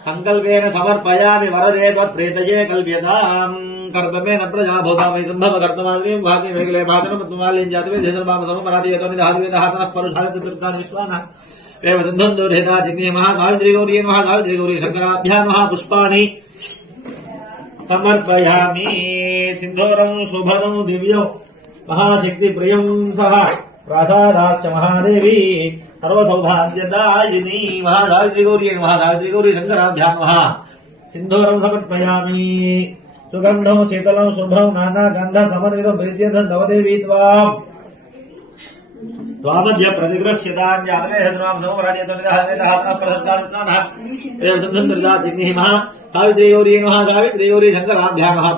संकल्पेन समर्पयामि वरदे त्वत्प्रेतये कल्प्यताम्। कर्तमेन प्रजाभूतामि सम्भव कर्तमाद्रीं भाति भातनं जातवे यतो चतुर्थानि विश्वानः एव दुर्हिता जिग्ने गौरी महा समर्पयामि। सिन्धोरं दिव्यं, महाशक्तिप्रियं प्रसादाश्च महादेवी। सर्वसौभाग्यदायिनी महासावित्री गौरी महासावित्री गौरी शङ्कराभ्यां नमः सिन्धूरं समर्पयामि। सुगन्धं, शीतलं, शुभ्रं नानागन्धसमन्वितं प्रीत्यर्थं नवदेवी त्वाम् त्वामध्य प्रतिगृह्यतान्यातवे सावित्री गौरी नमः। गौरी शङ्कराभ्यां नमः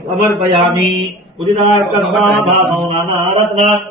समर्पयामि। उदितार्कसमाभासो नानारत्न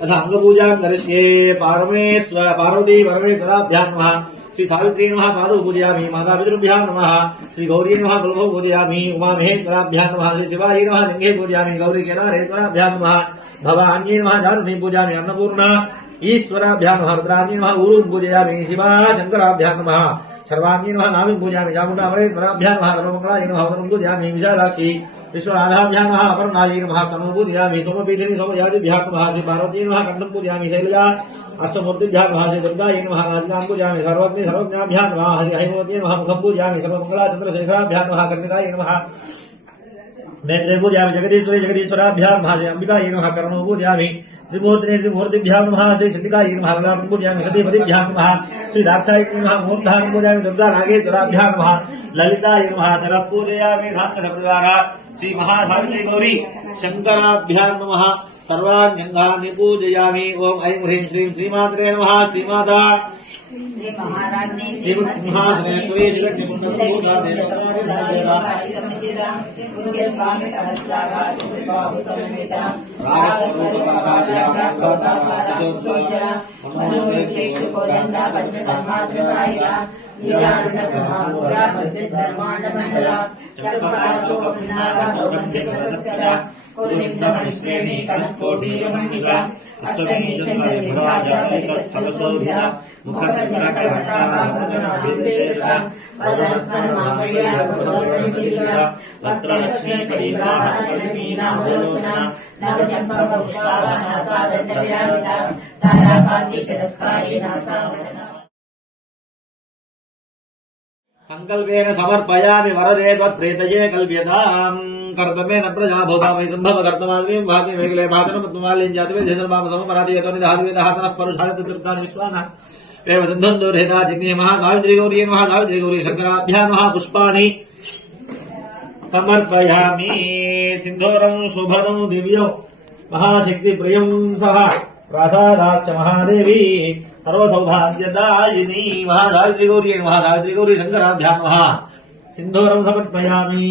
తథా అంగపూజాం దర్శ్యే పారమేశ్వర పార్వతీ పరమేశ్వరాభ్యా నమ శ్రీ సావిత్రీ నమ పాదौ పూజయామి మాతా పితృభ్యాం నమః శ్రీ గౌరీ నమ కులభौ పూజయామి ఉమా నమ శ్రీ శివాయి నమ లింగే పూజయామి గౌరీ కేదారేశ్వరాభ్యాం నమ భవాన్యే నమ దారుణీ పూజయామి అన్నపూర్ణ ఈశ్వరాభ్యాం నమ రుద్రాణి నమ ఊరుం పూజయామి శివా శంకరాభ్యాం నమ सर्वांगीण नामी पूजा जागुंडावृत पराभ्यान सर्वमंगलायिनो भवतु ध्यामि विशालाक्षी विश्वनाथाभ्यान नमः अपरनायिन नमः पार्वती नमः पूजा पूजयामि। शैलजा, अष्टमूर्तिभ्यः भासि दुर्गायै नमः राजनां पूजयामि। सर्वज्ञ, सर्वज्ञाभ्यां नमः। हरि नमः। सर्वमंगला नमः। नेत्रे जगदीश्वरी, जगदीश्वराभ्यां भासि अम्बिकायै नमः। त्रिमूर्तिने त्रिमूर्तिभ्यां नमः, श्री चण्डिकायै नमः गङ्गां पूजयामि सतीपतिभ्यां नमः, श्री नमः गोमधां पूजयामि दुर्गानागेश्वराभ्यां नमः, ललितायै नमः शरः पूजयामि धान्तसपरिवारः श्रीमहाधात्री गौरी शङ्कराभ्यां नमः, सर्वाण्यङ्गानि पूजयामि। ॐ ऐं ह्रीं श्रीं श्रीमात्रे नमः, श्रीमाता श्रीमुख सिंहासने कुरुनिम्नमणिश्रेणी कनकोटीरमण्डिका अष्टमी चन्द्रविभाजालिकस्थलशोभिता అష్టమి సంకల్పేన సమర్పయామి వరదే త్వత్ప్రేతయే కల్ప్యతాం. कर्तव्य न प्रजा भूता संभव सम्भवकर्तमाद्रिं भाति मेघले भातनपद्ममाल्यं जातवे जसर्वाम समपराति यतो निधातवे दाहतनः परुषायत तीर्थानि विश्वानः रेवदन्धन्दुर्हृता जिग्निः महासावित्री गौरी महासावित्री गौरी शङ्कराभ्या नमः समर्पयामि सिन्धोरं शुभदं दिव्यं महाशक्तिप्रियं सः राधादाश्च महादेवी सर्वसौभाग्यदायिनी महासावित्री गौरी महासावित्री गौरी शङ्कराभ्या नमः सिन्धूरं समर्पयामि।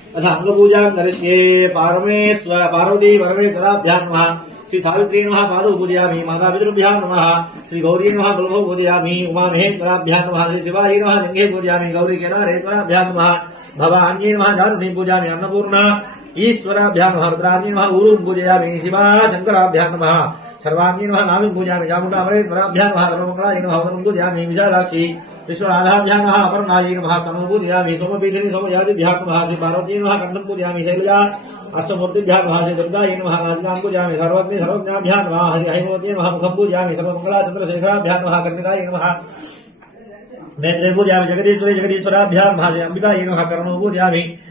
अथ अंगपूजा करिष्ये पारमेश्वर पार्वती परमेश्वराभ्यां नमः श्री सावित्री नम पादौ पूजयामि माता पितृभ्यां नमः श्री गौरी नम गलभौ पूजयामि उमा महेश्वराभ्यां नमः श्री शिवाय नम लिंगे पूजयामि गौरी केदारेश्वराभ्यां नमः भवान्ये नमः दारुणी पूजयामि अन्नपूर्णा ईश्वराभ्यां नमः रुद्राणी नमः गुरुं पूजयामि शिवा शंकराभ्यां नमः सर्वमङ्गलाय नमः वदनं पूजयामि। विशालाक्षी विश्वनाथाभ्यां नमः अपर्णायै नमः। तनूं पूजयामि। सोमपीठिनि, सोमयादिभ्यां नमः। श्री पार्वती नमः। कण्ठं पूजयामि। शैलजा अष्टमूर्तिभ्यां नमः। श्री दुर्गायै नमः। राजिकां पूजयामि। सर्वज्ञ सर्वज्ञाभ्यां नमः। हरि हैमवत्यै नमः। मुखं पूजयामि। सर्वमङ्गला चन्द्रशेखराभ्यां नमः। पूजयामि।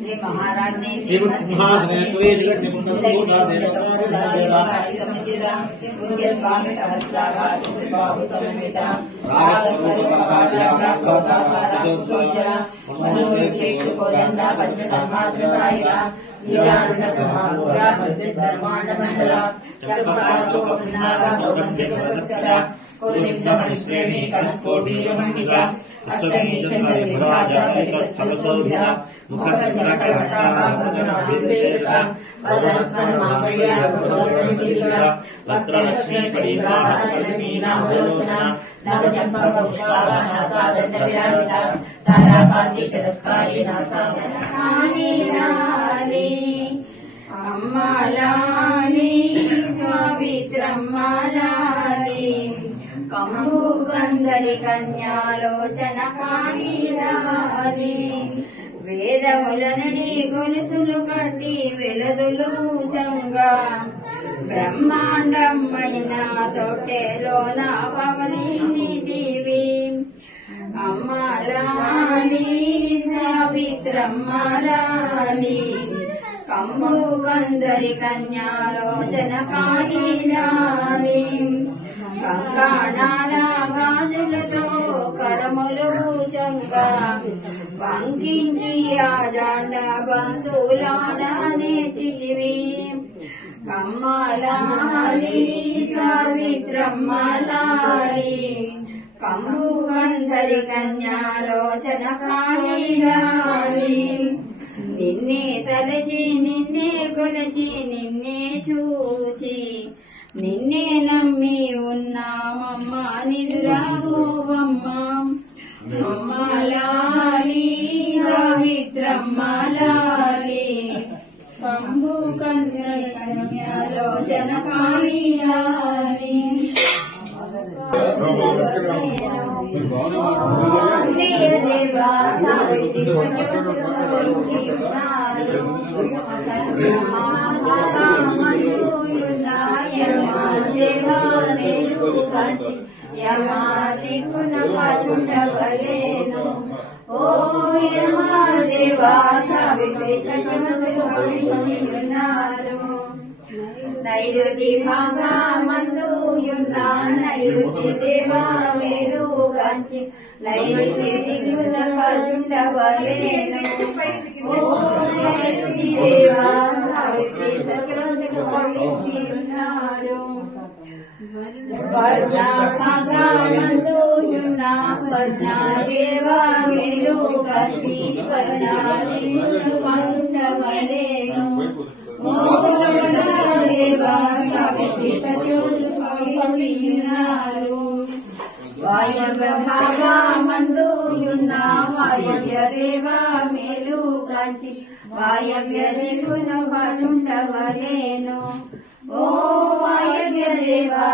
श्री महाराज ने श्रीमत् सिंहासनेश्वरी जगत उनके स्वामी सहस्रागा चतुर्बाहु समन्वित कोदंडा पंचधर्मात्र साहिबा लीलांड ब्रह्मापुरा पंचधर्मांड मंडला चक्रपासोकनागा सौगंधे वसत्करा कोलिंगमणिश्रेणी कनकोटी मंडिका अष्टमी चंद्र विराजा एकस्थलसौभ्या వక్రలక్ష్మీ పరివాహీనాలోచన నవజన్మపుష్పాదన్న విరాజిత తారాకాంతి తిరస్కారీ నాసాని అమ్మలాలి సావిత్రమ్మలాలి. కంబు కందరి కన్యాలోచన కాణి రాలి. వేదములను నీ గొలుసులు కట్టి వెలదులు భూషంగా బ్రహ్మాండమైన తొట్టెలోన పవనించితివి అమ్మరాణి సావిత్రమ్మరాణి కంబు కందరి కన్యాలోచన కాళీలాలి కంగాణాల గాజులతో కరములు భూషంగా పంకించి ఆ జాండ బంతులాడనే చిలివి కమ్మలాలి సావిత్రమ్మలాలి కంబు కందరి కన్యాలోచన కాళీలాలి. నిన్నే తలచి నిన్నే కొలచి నిన్నే చూచి నిన్నే నమ్మి ఉన్నామమ్మా నిదురాగోవమ్మ అమ్మలాలి సావిత్రమ్మలాలి. కంబు కందరి కన్యాలోచన కాళీలాలి దేవా సావిత్రి యమాదికునపచుండవలేను ఓ యమాదేవా సావిత్రి సకలములు నైరుతి మగా మందుయున్న నైరుతి దేవా మేలు గాంచి నైరుతి దిగున కాచుండవలేను ఓ నైరుతి దేవా సావిత్రి సకలములు పండించి ఉన్నారు వర్ణ మగా మేలు గాంచి వర్ణ దిగున కాచుండవలేను వాయవ్యభాగమందుయున్న వాయవ్య దేవా మేలు వాయవ్య దిగున ఓ వాయవ్య దేవా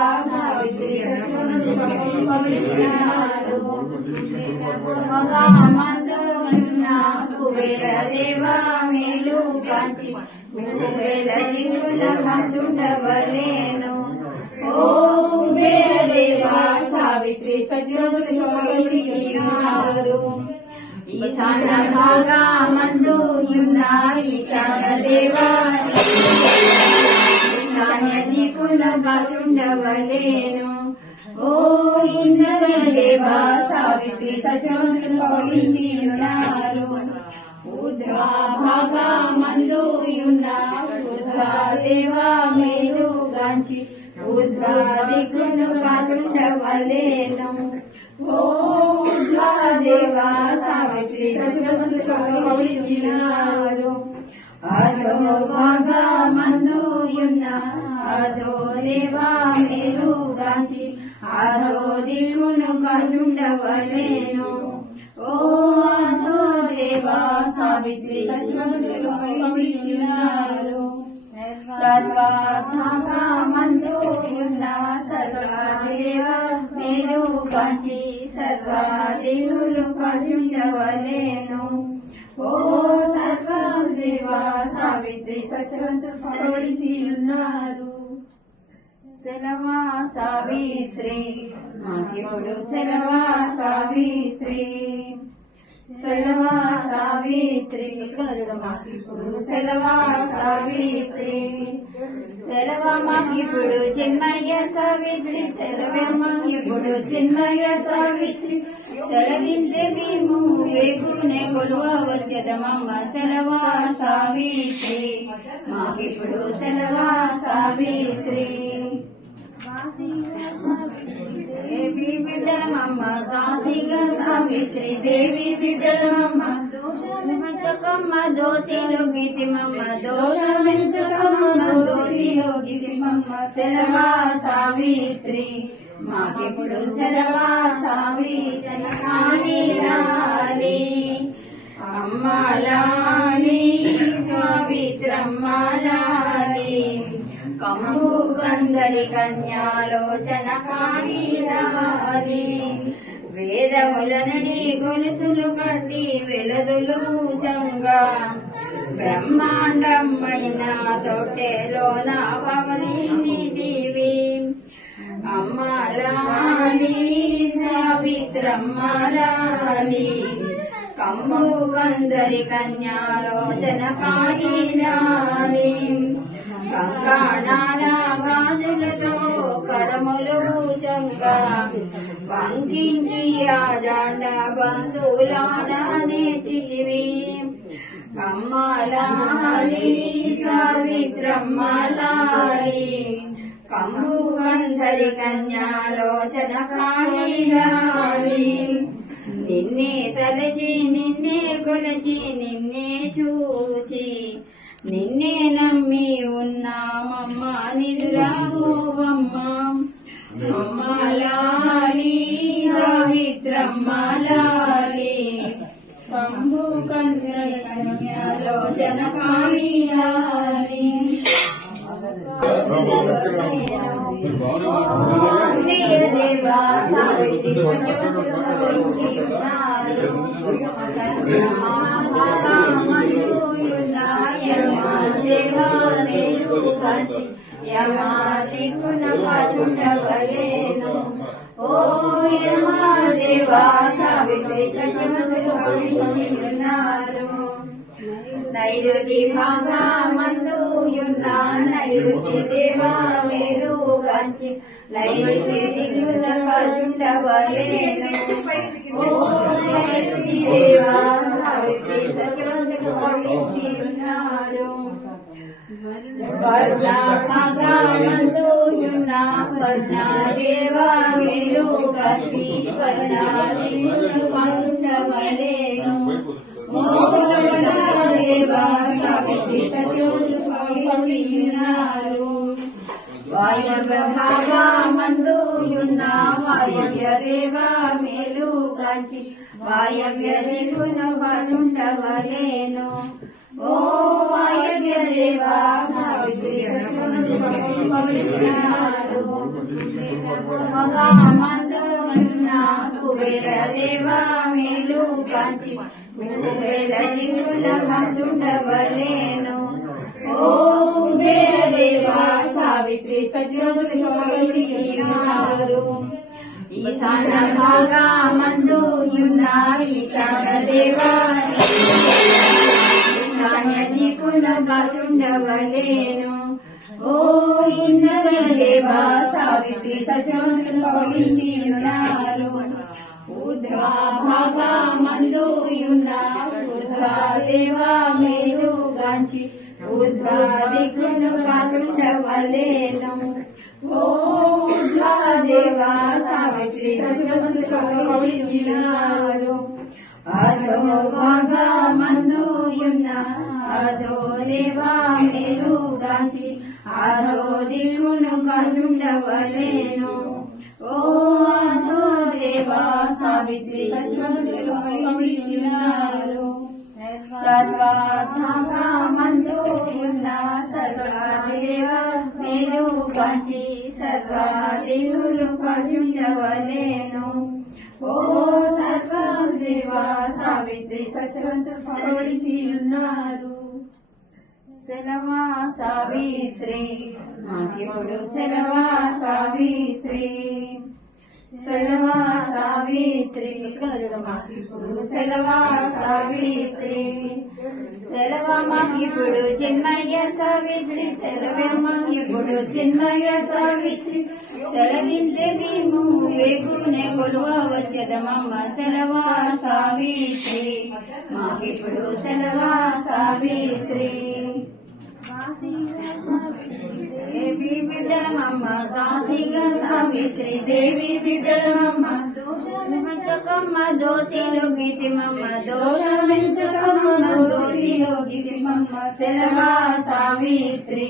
కుబేర దేవా మేలు కాంచి కుబేర దిగున వాచుంటవలేను ఓ కుబేర దేవా సావిత్రి సచివారు ఈశాన భాగా మందుయున్న ఈశాన దేవా కాచుండవలేను ఓ ఇంద్రదేవా సావిత్రి సచోదరు పౌళించి ఉన్నారు భాగా దేవా మేలు గాంచి దిక్కును కాచుండవలేను. ఓ ఉద్వా దేవా సావిత్రి సచోదరు పౌళించినారు అధో భాగమందుయున్న అదో దేవా మేలుగాంచి అదో దిగును కాచుండవలేను ఓ అదో దేవా సావిత్రి సచివములు ఇచ్చినారు సర్వాత్మకమందుయున్న సర్వాదేవ మేలు కాంచి సర్వాదేవులు కాచుండవలేను ఓ సావిత్రి ఉన్నారు సెలవా సావిత్రి. మాకిప్పుడు సెలవా సావిత్రి. సెలవా సావిత్రి. మాకిప్పుడు సెలవా సావిత్రి. సెలవ చిన్నయ్య సావిత్రి. సెలవే చిన్నయ్య సావిత్రి. సెలవిస్తే మేము వేగునే కొలువ వచ్చేదమ్మ సెలవా సావిత్రి. మాకిప్పుడు సెలవా సావిత్రి. దేవి బిడ్డలమమ్మ సాసిగ సావిత్రి దేవి బిడ్డలమమ్మ దోషమించకమ్మ దోషిలో గీతిమమ్మ దోషమించకమ్మ దోషిలో గీతిమమ్మ సెలవా సావిత్రి మాకిప్పుడు సెలవా సావిత్రి కానీ రాలి అమ్మలాలి సావిత్రమ్మలాలి కంపు కందరి కన్యాలోచన కాని వేదములనడి వేదముల గొలుసులు కట్టి వెలదులు భూషంగా బ్రహ్మాండమైన తొట్టెలోన పవనించి దివి అమ్మలాలి సావిత్రమ్మలాలి కంబు కందరి కన్యాలోచన కాణిలాలి కంకణాల కరములు భూషంగా పంకించి ఆ జాండ బంతులాడనే చిలివి అమ్మలాలి సావిత్రమ్మలాలి కంబు కందరి కన్యాలోచన కాళీలాలి. నిన్నే తలచి నిన్నే కొలచి నిన్నే చూచి నిన్నే నమ్మి ఉన్నామమ్మ నిదురాగోవమ్మ అమ్మలాలి సావిత్రమ్మలాలి పంబు కన్యలోచన కాళీలాలి దేవా సావిత్రి చుండవలేను ఓ యమా దేవా సావిత్రి సచమంతులు ఉన్నారు నైరుతి భాగమందుయున్న నైరుతి దేవా మేలు గంచి నైరుతి దిగుల కాచుండవలేను ఓ నైరుతి దేవా సావిత్రి సత్యవంతులు పండించి ఉన్నారు వర్ణ భాగమందుయున్న వర్ణ దేవా మేలు గాంచి వర్ణ దిగుల కాచుండవలేను మేలు ఓ వాయవ్య దేవ సావిత్రి సత్యవంతులు మగమందుయున్న కుబేర దేవ మేలు కాంచి కుబేర దిగున వాచుంటవలేను ఓ కుబేర దేవా సావిత్రి సత్యవంతులు ఈశాన భాగమందుయున్న ఈశాన దేవా ఈశాన్య దిక్కున ఓ ఈశ్వర సావిత్రి సత్యవంతులు పౌలించి ఉన్నారు మేలు గాంచి దిక్కును కాచుండవలేను. ఓ సావిత్రి అదో బాగా మందు భాగమందుయున్న అధో దేవా మేలుగాంచి అదో దిగును కాచుండవలేను ఓ అదో దేవా సావిత్రి సచివులు సర్వాత్మగా మందు సర్వాత్మకమందుయున్న సర్వాదేవ మేలుగాంచి సర్వాదేవులు కాచుండవలేను ఓ సర్వదేవా సావిత్రి సచవంతుడిచి ఉన్నారు. సెలవా సావిత్రి మాకిప్పుడు సెలవా సావిత్రి? సెలవా సావిత్రి. మాకిప్పుడు సెలవా సావిత్రి. సెలవ మాకిప్పుడు చిన్మయ్య సావిత్రి. సెలవే మాకిప్పుడు చిన్మయ్య సావిత్రి. సెలవిస్తే మేము వేగునే కొలువ వచ్చదమమ్మ. సెలవా సావిత్రి. మాకిప్పుడు సెలవా సావిత్రి. దేవి బిడ్డలమమ్మ సాసిక సావిత్రి దేవి బిడ్డలమమ్మ దోషమించకమ్మ దోషిలో గీతిమమ్మ దోషమించకమ్మ దోషిలో గీతిమమ్మ సెలవా సావిత్రి.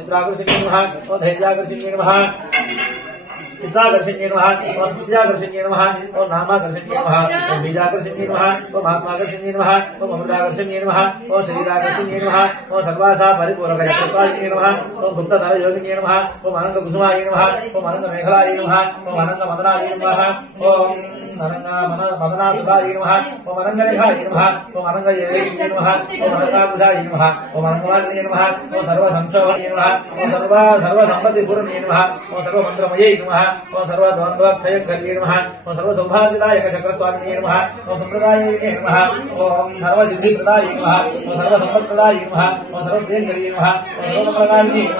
चित्राकृष्ण नमः ओम धैर्याकृष्ण नमः ఓ గంధాకర్షణ్యే నమః ఓ చిత్రాకర్షణ్యే నమః ఓ ధైర్యాకర్షణ్యే నమః चित्राकर्षण्ये नमः ओम स्मृत्याकर्षण्ये नमः ओम नामाकर्षण्ये नमः ओम बीजाकर्षण्ये नमः ओम आत्माकर्षण्ये नमः ओम अमृताकर्षण्ये नमः ओम शरीराकर्षण्ये नमः ओम सर्वाशा परिपूरक चक्रस्वामिने नमः ओम गुप्तधर योगिने नमः ओम अनंत कुसुमाय नमः ओम अनंत मेघलाय नमः ओम अनंत मदनाय नमः ओम अनंत मदनातुलाय नमः ओम अनंगलेखाय नमः ओम अनंगये नमः ओम अनंताकुशाय नमः ओम अनंगवालिने नमः ओम सर्व संक्षोभणे नमः ओम सर्व सर्व संपत्ति पूर्णे नमः ओम सर्व मंत्रमये नमः ओम सर्व द्वन्द्वक्षयकर्ये नमः ओम सर्व सौभाग्यदायक चक्रस्वामिने नमः ओम संप्रदायिने नमः ओम सर्व सिद्धिप्रदाय नमः ओम सर्व संपत्प्रदाय नमः ओम सर्वदेवकरिणे नमः ओम सर्व नमः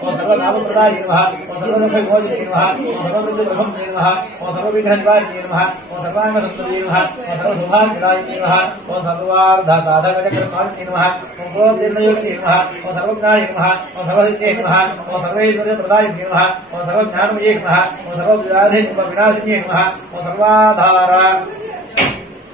ओम सर्व नमः ओम सर्व नमः ओम सर्व नमः ओम सर्व नमः ओम सर्वांग नमः ओम सर्व सौभाग्यदायिने नमः ओम सर्वार्ध साधक चक्रस्वामिने नमः ओम क्रोधीर्णयोगिने नमः ओम सर्वज्ञाय नमः ओम सर्वसिद्धे नमः ओम सर्वैश्वर्यप्रदायिने नमः ओम सर्वज्ञानमये नमः ఓ సర్వ వ్యాధి వినాశిన్యే సర్వాధార.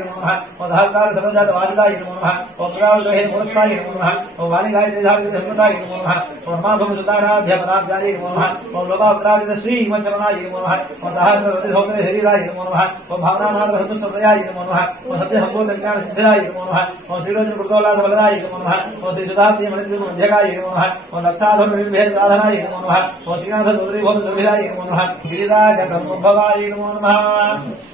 नमो नमः ओम दहस्तार सर्वजात वाजिदाय नमो नमः ओम पुराण पुरस्ताय नमो नमः ओम वालिगाय त्रिधाम संगताय नमो नमः ओम माधव सुताराध्य पदाध्याय नमो नमः ओम लोकावतारित श्री मंचरणाय नमो नमः ओम सहस्रवती सौंदर्य शरीराय नमो नमः ओम भावनानाथ सन्तुष्टप्रदाय नमो नमः ओम सत्य संबोध ज्ञान सिद्धाय नमो नमः ओम श्रीरोचन कृतोल्लास बलदाय नमो नमः ओम श्री सुधाब्दी मणिद्वीप मध्यकाय नमो नमः ओम लक्षाधर निर्भेद साधनाय नमो नमः ओम श्रीनाथ दुर्री भोग दुर्भिदाय नमो नमः गिरिराज ब्रह्मभवाय नमो नमः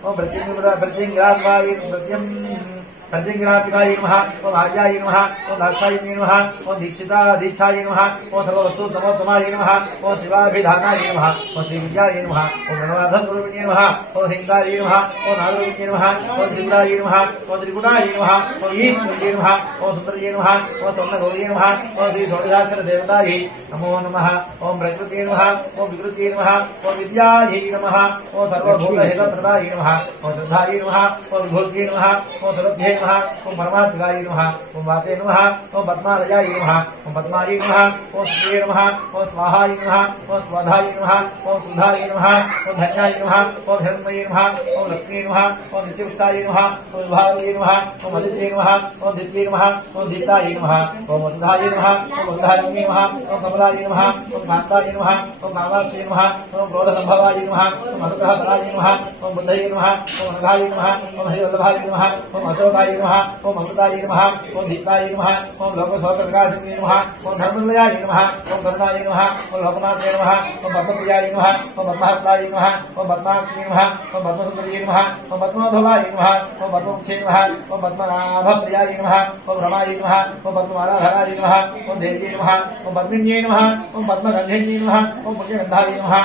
Oh, berarti ini berarti enggak apa, berarti प्रतिग्रापिकायै नमः ॐ भाग्यायै नमः ॐ दाक्षायिण्यै नमः ॐ दीक्षिता दीक्षायै नमः ॐ सर्ववस्तुतमोत्तमायै नमः ॐ शिवाभिधानायै नमः ॐ श्रीविद्यायै नमः ॐ गणनाथस्वरूपिण्यै नमः ॐ हिङ्गायै नमः ॐ नागरूपिण्यै नमः ॐ त्रिपुरायै नमः ॐ त्रिगुणायै नमः ॐ ईश्वर्यै नमः ॐ सुन्दर्यै नमः ॐ स्वर्णगौर्यै नमः ॐ श्रीषोडशाक्षरदेवतायै नमो नमः ॐ प्रकृत्यै नमः ॐ नमः ॐ विद्यायै नमः ॐ सर्वभूतहितप्रदायै नमः ॐ श्रद्धायै नमः ॐ नमः ॐ सर्वभ्यै नमः ओम परमाधिकारी नमः ओम वाते नमः ओम पद्मालयाय नमः ओम पद्माय नमः ओम सूर्य नमः ओम स्वाहाय नमः ओम स्वाधाय नमः ओम सुधाय नमः ओम धन्याय नमः ओम हिरण्मये नमः ओम लक्ष्मी नमः ओम नित्युष्टाय नमः ओम विभागाय नमः ओम आदित्ये नमः ओम दित्ये नमः ओम दीप्ताय नमः ओम वसुधाय नमः ओम वसुधायिने नमः ओम कमलाय नमः ओम कान्ताय नमः ओम कामाक्षी नमः ओम क्रोधसम्भवाय नमः ओम अनुग्रहबलाय नमः ओम बुद्धये नमः ओम अनुघाय नमः ओम हरिवल्लभाय नमः ओम अशोकाय ายนมหะโอมหังตายนมหะโอมหิตายนมหาะโอมหลอกสอป็นกาสินมหาะโอมธรรมลยายนมหาะโอมกงได้ยนมหาะโอมหลอกนาเตนมหาะโอมบัตตยายนมหาะโอมบัตมหด้ยนมหะโอมบัตมาสินมหาะโอมบัตมสุตรีนมหาะโอมบัตมาธลายนมหาะโอมบัตมเชนมหาะโอมบัตมาภพยายนมหาะโอมธรรมายนมหาะโอมบัตมาราธรายนมหาะโอมเดชยนมหาะโอมบัตมินยนมหาะโอมบัตมากันเทนยนมหาะโอมบัญญกันดายนมหะ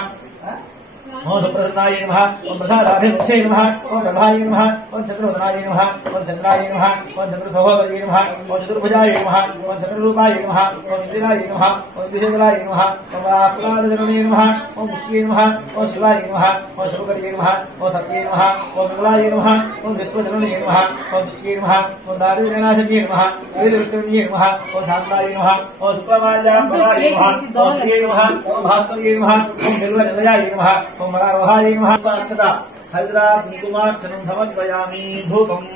ओम सुप्रसन्नाय नमः ओम प्रसादाभिमुख्ये नमः ओम प्रभाय नमः ओम चतुर्वदनाय नमः ओम चन्द्राय नमः ओम चतुर्सहोदरे नमः ओम चतुर्भुजाय नमः ओम चतुर्रूपाय नमः ओम इन्द्राय नमः ओम द्विशेन्द्राय नमः ओम आह्लादजनने नमः ओम पुष्ये नमः ओम शिवाय नमः ओम शुभकर्ये नमः ओम सत्ये नमः ओम मङ्गलाय नमः ओम विश्वजनने नमः ओम पुष्ये नमः ओम दारिद्र्यनाशने नमः वेदविष्णुने नमः ओम शान्ताय नमः ओम सुप्रमाल्याम्बराय नमः ओम श्रिये नमः ओम भास्कर्ये नमः ओम बिल्वनिलयाय नमः ओम कमलारोहाय महास्वाक्षता हलराज कुमाक्षरं समर्पयामि धूपम्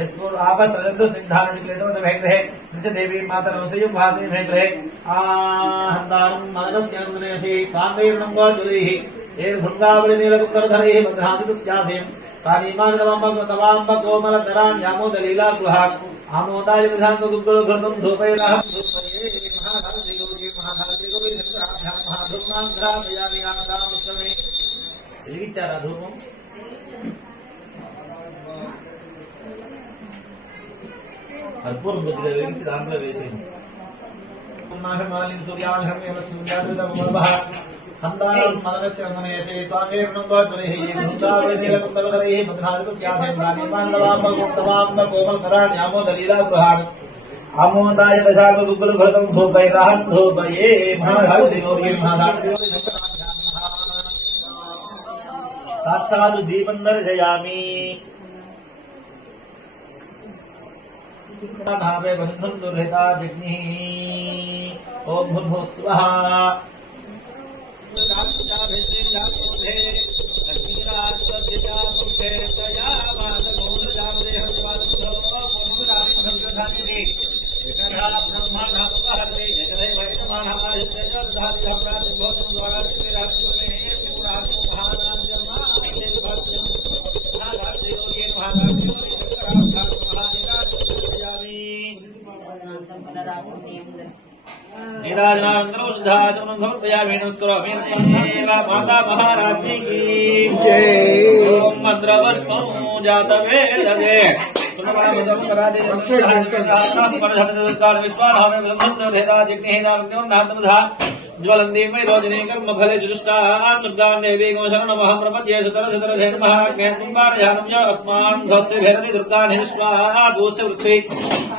यत्पूर्वापसृजन्तु सिद्धानसिक्लेतमसभैग्रहे न च देवी मातरं श्रीयुभासि भैग्रहे आहन्तारं मानरस्यान्दनेशि साङ्गैर्णं वा ज्वलैः। ये भृङ्गावलिनीलकुकरधरैः भद्रासितस्यासीम् तानीमानवाम्बकोमलतराण्यामोदलीलागृहान् आमोदाय विधान्तगुग्गुलघृतं धूपैराहं धूपये। महाभारती गोपी महाभारती गोपी महाभ्यां महाधूम्नां ध्रापयामि వెలిగించారా ధూపం కర్పూరం కొద్దిగా వెలిగించి దాంట్లో వేసేయండి హంతారం మదగచ్చందనేశే స్వామీర్ణంగోద్వరైః బృందావళినీలకుందవధరైః మధునాదిపస్యాసేం గానేమాండవాంబ కోమల్కరాణ్యామో దలీలా గృహాణి ఆమోదాయ దశాక साक्षात् दीपं दर्शयामि भावे बन्धं दुर्हृता जग्निः ओम भूर्भुः स्वाहा। మహారాజ్ఞి కీ జై. ఓం మంత్రవస్మౌ జాతవేదదే జ్వలందీ మై రోజనీ కర్మ ఫలే చతుష్టాన్ దుర్గాం దేవీ శరణమహం ప్రపద్యే సుతర సుతర ధేను మహాజ్ఞే తుంబారయానం యో అస్మాన్ స్వస్తి భేరతి దుర్గాని విశ్వా భూస్య పృథ్వీ బహుళాను పృథ్వీ భవాదోకాయతనయాయ సంజో హరిద్వార్నో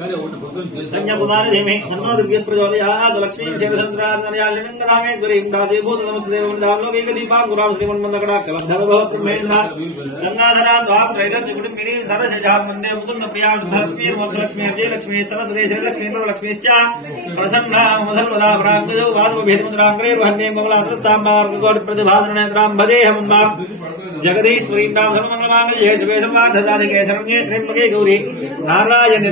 దుర్గయ స్వాత్మభ్యః ప్రచోదయాత్ లక్ష్మీం చేతచంద్రాజనయాలినంగరామే ధ్వరీం దాసీభూత నమస్దేవం గురాం శ్రీమన్మందకడాక్షలబ్ధవ గంగాధరా ద్వాం త్రైరత్య కుటుంబిని వందే ముకుంద ప్రియా లక్ష్మీ మోక్షలక్ష్మీ అజయలక్ష్మీ శ్రీలక్ష్మీ లక్ష్మీశ్చ ప్రసన్నా మధర్వదా జగదీశ్వరీందాం సర్వమంగళమాంగళ్యే శరణ్యే గౌరీ నారాయణ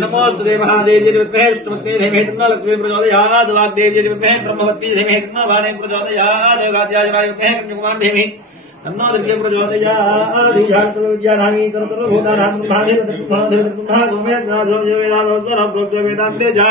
महादेव जी विद्महे विष्णुमते धीमहि तन्नो लक्ष्मी प्रचोदयात् वाग्देव जी विद्महे ब्रह्मवती धीमहि तन्नो वाणी प्रचोदयात् योगाद्याजनाय विद्महे कन्याकुमार धीमहि तन्नो दिव्य प्रचोदयात् ईशानतलो विद्यानामी करतलो भूतानां महादेव तत्त्वं महादेव तत्त्वं महागोमे नादो वेदादो स्वरं प्रोक्तो वेदान्ते जा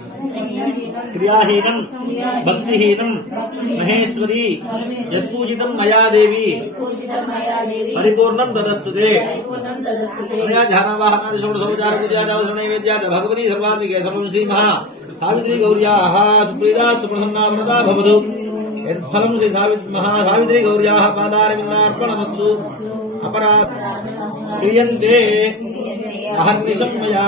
क्रियाहीन भक्तिन महेश्वरी यदूजित मया देवी। परिपूर्ण ददस्ते भगवती सर्वात्मिके सर्वंसीमः सावित्री गौरिया सुप्रसन्ना सुप्रसन्नामृता भवतु। यत्फलं सावित्री महा सावित्री गौर्याः पादारविन्दार्पणमस्तु। अपराध क्रियन्ते। अहर्निशं मया।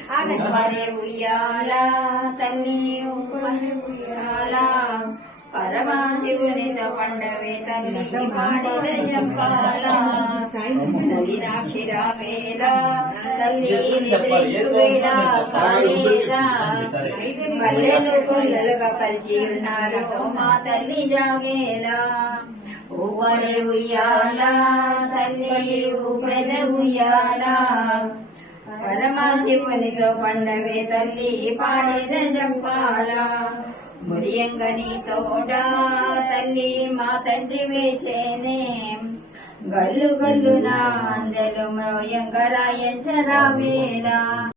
వరే ఉయ్యాల తల్లి ఉయ్యాల పరమశివునితో పండవే తల్లి పాడిన జంపాల తల్లి నాక్షిరావేల తల్లి నిద్రించువేళ కాళీలా పల్లెలు కొల్లలుగా పరిచి ఉన్నారు మా తల్లి జాగేలా ఊపరే ఉయ్యాల తల్లి ఊపెద ఉయ్యాలా పరమశివునితో పండవే తల్లి పాడేద జంపాల. మురియంగని తోడా తల్లి మా తండ్రి వేచేనే గల్లు గల్లు నా అందెలు మృయంగరాయ చరావేలా